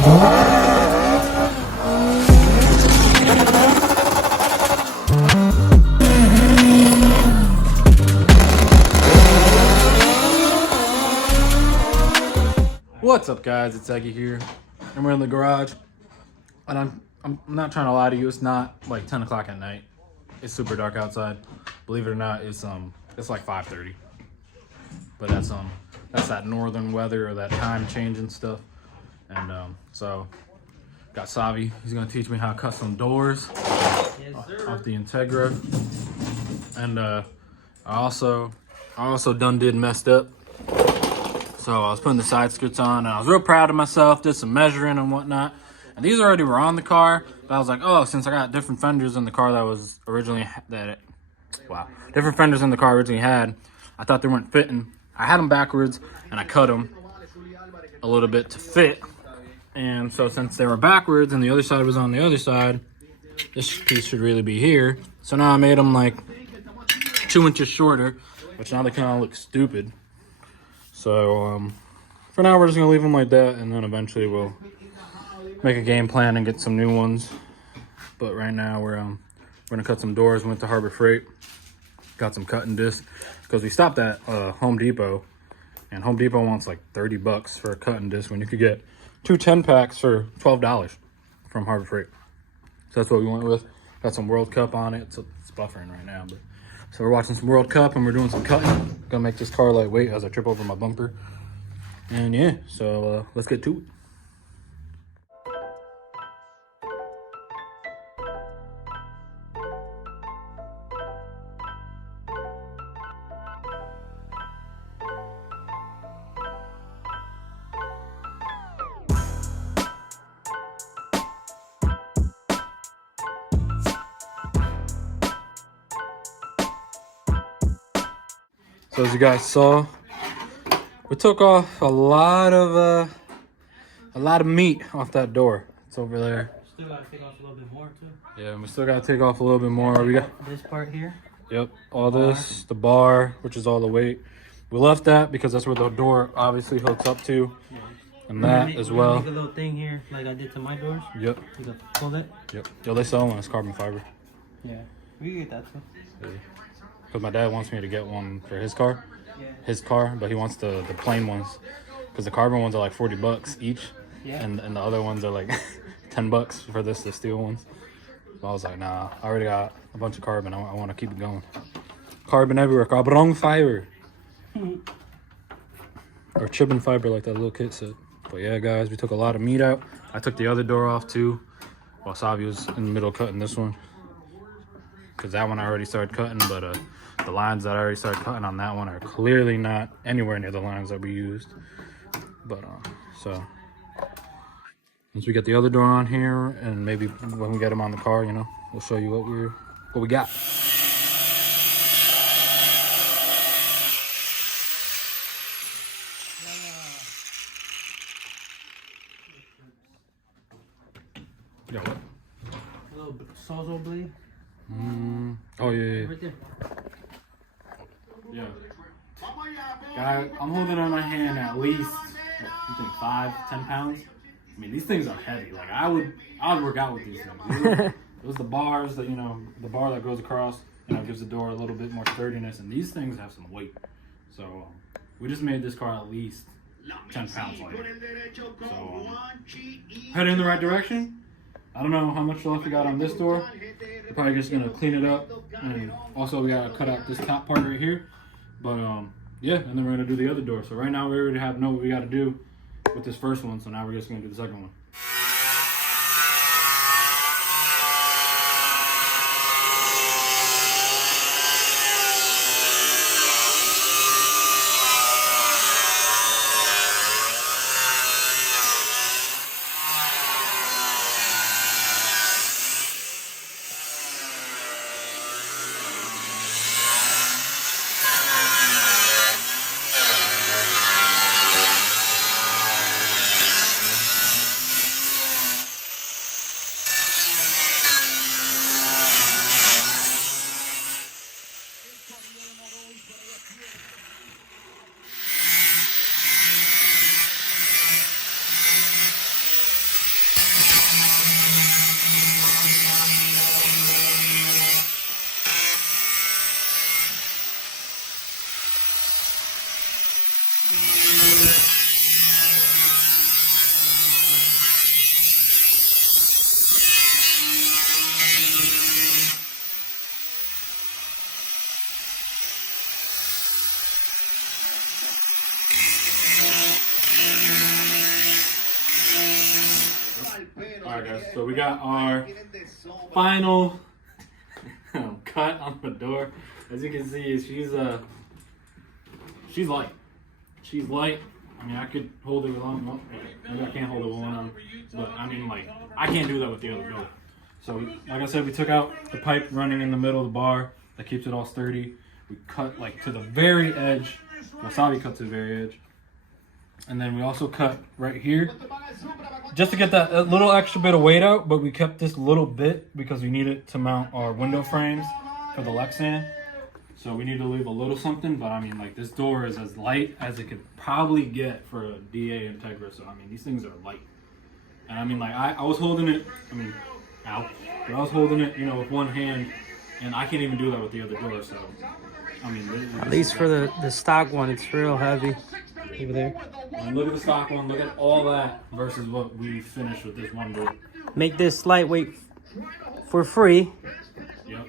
What's up, guys? It's Xavi here, and we're in the garage. And I'm not trying to lie to you. It's not like 10 o'clock at night. It's super dark outside. Believe it or not, it's like 5:30. But that's that northern weather or that time change and stuff. And so got Xavi. He's gonna teach me how to cut some doors off the Integra. And I also done did messed up. So I was putting the side skirts on, and I was real proud of myself. Did some measuring and whatnot. And these already were on the car, but I was like, oh, since I got different fenders in the car different fenders in the car originally had, I thought they weren't fitting. I had them backwards, and I cut them a little bit to fit. And so since they were backwards and the other side was on the other side, this piece should really be here. So now I made them like 2 inches shorter, which now they kind of look stupid. So for now, we're just gonna leave them like that, and then eventually we'll make a game plan and get some new ones. But right now we're gonna cut some doors. Went to Harbor Freight, got some cutting discs because we stopped at Home Depot, and Home Depot wants like $30 for a cutting disc when you could get 2 10-packs for $12 from Harbor Freight. So that's what we went with. Got some World Cup on it. It's buffering right now, but so we're watching some World Cup and we're doing some cutting. Gonna make this car lightweight as I trip over my bumper. And yeah, so let's get to it. So as you guys saw, we took off a lot of meat off that door. It's over there. Still gotta take off a little bit more too. Yeah, we still gotta take off a little bit more. We got this part here. Yep, all this, the bar, which is all the weight. We left that because that's where the door obviously hooks up to, and that as well. Make a little thing here, like I did to my doors. Yep. You can pull it. Yep. Yo, they sell one as carbon fiber. Yeah, we can get that too. Yeah. Because my dad wants me to get one for his car. But he wants the plain ones. Because the carbon ones are like $40 each. Yeah. And the other ones are like $10 for the steel ones. So I was like, nah, I already got a bunch of carbon. I want to keep it going. Carbon everywhere. Carbon fiber. Or chipping fiber like that little kid said. But yeah, guys, we took a lot of meat out. I took the other door off too. While Xavi was in the middle cutting this one. Because that one I already started cutting, but the lines that I already started cutting on that one are clearly not anywhere near the lines that we used. But so once we get the other door on here, and maybe when we get them on the car, you know, we'll show you what we got. Yeah, what? A little sawzall blade. Oh yeah. Right there. Yeah. Guy, I'm holding on my hand at least, I think 5-10 pounds. I mean, these things are heavy. Like I would work out with these things. Those the bars that the bar that goes across, gives the door a little bit more sturdiness, and these things have some weight. So we just made this car at least 10 pounds lighter. So heading in the right direction. I don't know how much left we got on this door. We're probably just gonna clean it up, and also we gotta cut out this top part right here. But yeah, and then we're gonna do the other door. So right now we already know what we gotta do with this first one. So now we're just gonna do the second one. Alright guys, so we got our final cut on the door. As you can see, she's light. She's light. I mean, I could hold it with one. Maybe I can't hold it with one arm, but I mean, like, I can't do that with the other door. So, like I said, we took out the pipe running in the middle of the bar that keeps it all sturdy. We cut like to the very edge. Xavi cut to the very edge, and then we also cut right here just to get that a little extra bit of weight out. But we kept this little bit because we need it to mount our window frames for the Lexan. So we need to leave a little something, but I mean, like, this door is as light as it could probably get for a Da Integra. So I mean, these things are light, and I mean, like, I was holding it. I mean, ow, but I was holding it, you know, with one hand, and I can't even do that with the other door. So I mean, At least for the stock one, it's real heavy over there. And look at the stock one. Look at all that versus what we finished with this one door. Make this lightweight for free. Yep.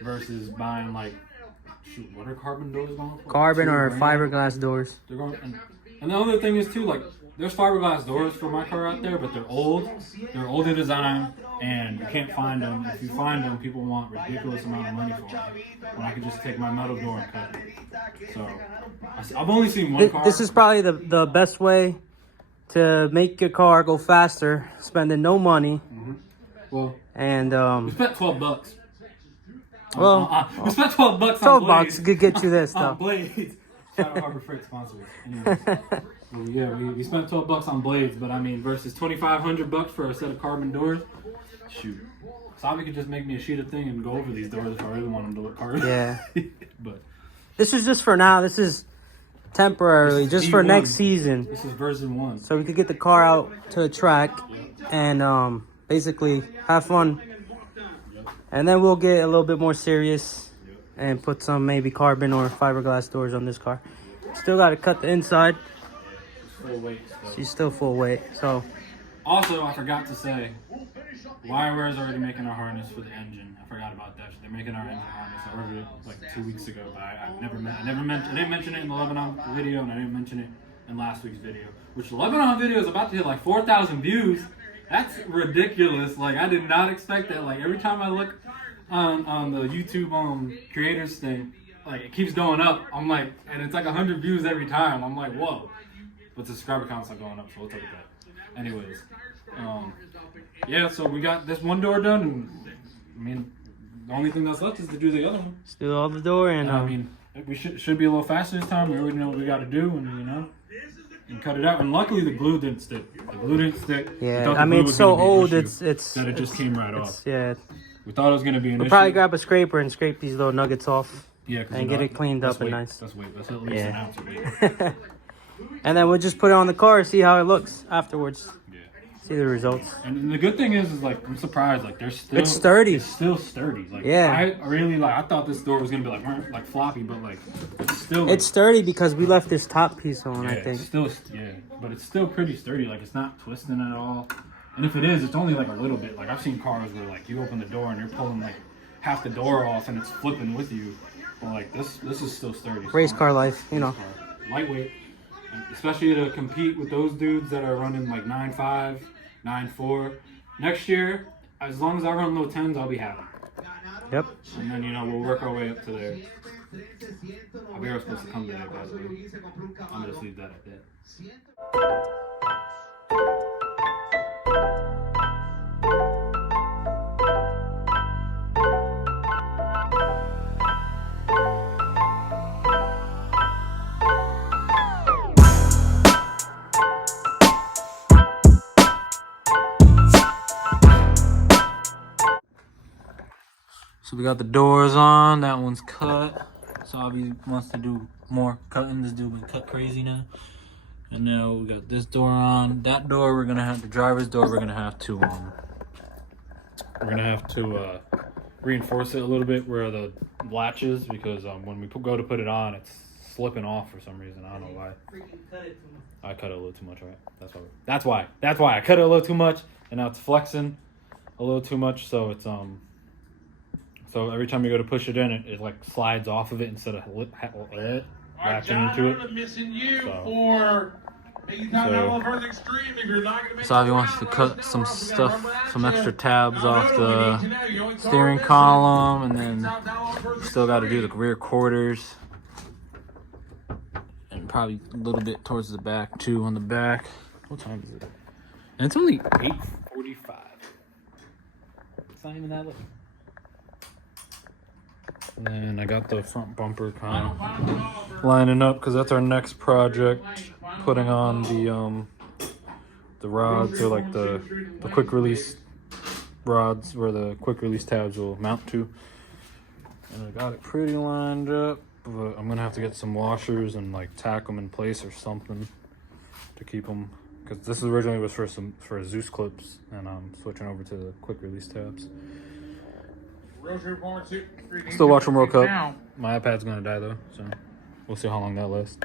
Versus buying, like, shoot, what are carbon doors going for? Carbon or fiberglass doors. They're going, and the other thing is too, like, there's fiberglass doors for my car out there, but they're old. They're older design, and you can't find them. If you find them, people want ridiculous amount of money for them. When I could just take my metal door and cut it. So I've only seen one car. This is probably the best way to make your car go faster, spending no money. Mm-hmm. Well, and we spent $12. Well, we spent $12 on blades. $12 could get you this on stuff. blades. Shout out Harbor Freight sponsors. Anyways, well, yeah, we spent $12 on blades, but I mean, versus $2,500 for a set of carbon doors. Shoot, Xavi could just make me a sheet of thing and go over these doors if I really want them to look hard. Yeah. But this is just for now. This is temporarily, this is just for V1. next season. This is version 1. So we could get the car out to a track and basically have fun. And then we'll get a little bit more serious and put some maybe carbon or fiberglass doors on this car. Still got to cut the inside. Full weight still. She's still full weight. So also, I forgot to say, Wireware is already making our harness for the engine. I forgot about that. They're making our engine harness. I ordered it like 2 weeks ago, but I didn't mention it in the Lebanon video, and I didn't mention it in last week's video. Which the Lebanon video is about to hit like 4,000 views. That's ridiculous. Like, I did not expect that. Like, every time I look on the YouTube creators thing, like, it keeps going up. I'm like, and it's like 100 views every time. I'm like, whoa. But the subscriber count's not going up, so we'll take that. Anyways, yeah, so we got this one door done, and I mean, the only thing that's left is to do the other one. let's do all the door and I mean, we should be a little faster this time. We already know what we got to do, and you know, and cut it out. And luckily, the glue didn't stick. The glue didn't stick. yeah, I mean, it's so old. It's that it just came right off. Yeah, We thought it was gonna be an we'll issue. probably grab a scraper and scrape these little nuggets off. Yeah, and get it cleaned up and nice. That's weight. That's at least an ounce of weight. And then we'll just put it on the car, see how it looks afterwards. Yeah. See the results. And the good thing is like, I'm surprised. Like, they're still. It's sturdy. It's still sturdy. Like, Yeah. I really I thought this door was gonna be like floppy, but like, it's still. Like, It's sturdy because we left this top piece on, yeah, I think. It's still, yeah, but it's still pretty sturdy. Like, it's not twisting at all. And if it is, it's only like a little bit. Like, I've seen cars where like you open the door and you're pulling like half the door off and it's flipping with you. But like this is still sturdy. Race car life, you know. Lightweight, and especially to compete with those dudes that are running like 9.5, 9.4. Next year, as long as I run low 10s, I'll be happy. Yep. And then, you know, we'll work our way up to there. Javier supposed to come today, by the way. I'm gonna just leave that at that. So we got the doors on. That one's cut. Xavi wants to do more cutting. This dude been cut crazy now. And now we got this door on. That door we're gonna have, the driver's door, we're gonna have to reinforce it a little bit where the latch is, because when we go to put it on, it's slipping off for some reason. I don't know why. I cut it a little too much, right? That's why I cut it a little too much, and now it's flexing a little too much. So it's so every time you go to push it in, it like slides off of it instead of latching into it. Missing you So. for Xavi wants to cut some stuff, some extra tabs off the steering column, and then still got to do the rear quarters, and probably a little bit towards the back too on the back. What time is it? And it's only 8:45. It's not even that late. And then I got the front bumper kind of lining up because that's our next project. Putting on the rods, or like the quick release rods where the quick release tabs will mount to. And I got it pretty lined up, but I'm gonna have to get some washers and like tack them in place or something to keep them, because this originally was for Zeus clips, and I'm switching over to the quick release tabs. Still watching World Cup. My iPad's gonna die though, so we'll see how long that lasts.